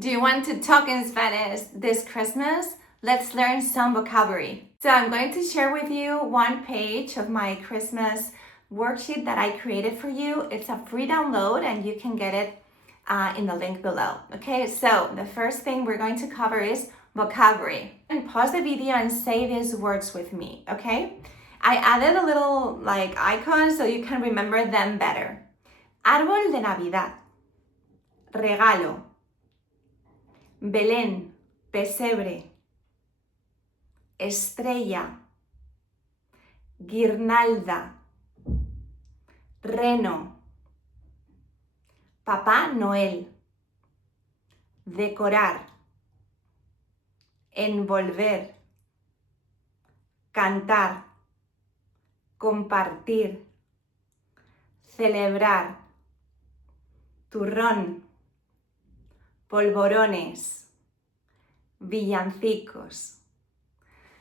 Do you want to talk in Spanish this Christmas? Let's learn some vocabulary. So I'm going to share with you one page of my Christmas worksheet that I created for you. It's a free download and you can get it in the link below. Okay, so the first thing we're going to cover is vocabulary. And pause the video and say these words with me, okay? I added a little icon so you can remember them better. Árbol de Navidad, regalo, Belén, pesebre, estrella, guirnalda, reno, Papá Noel, decorar, envolver, cantar, compartir, celebrar, turrón, polvorones, villancicos.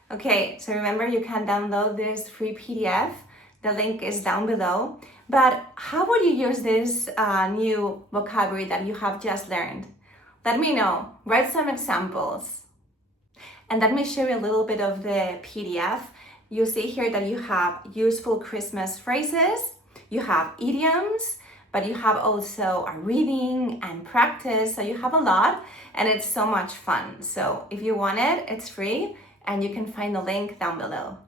Okay, so remember you can download this free PDF. The link is down below. But how would you use this new vocabulary that you have just learned? Let me know. Write some examples. And let me show you a little bit of the PDF. You see here that you have useful Christmas phrases, you have idioms, but you have also a reading and practice. So you have a lot and it's so much fun. So if you want it, it's free and you can find the link down below.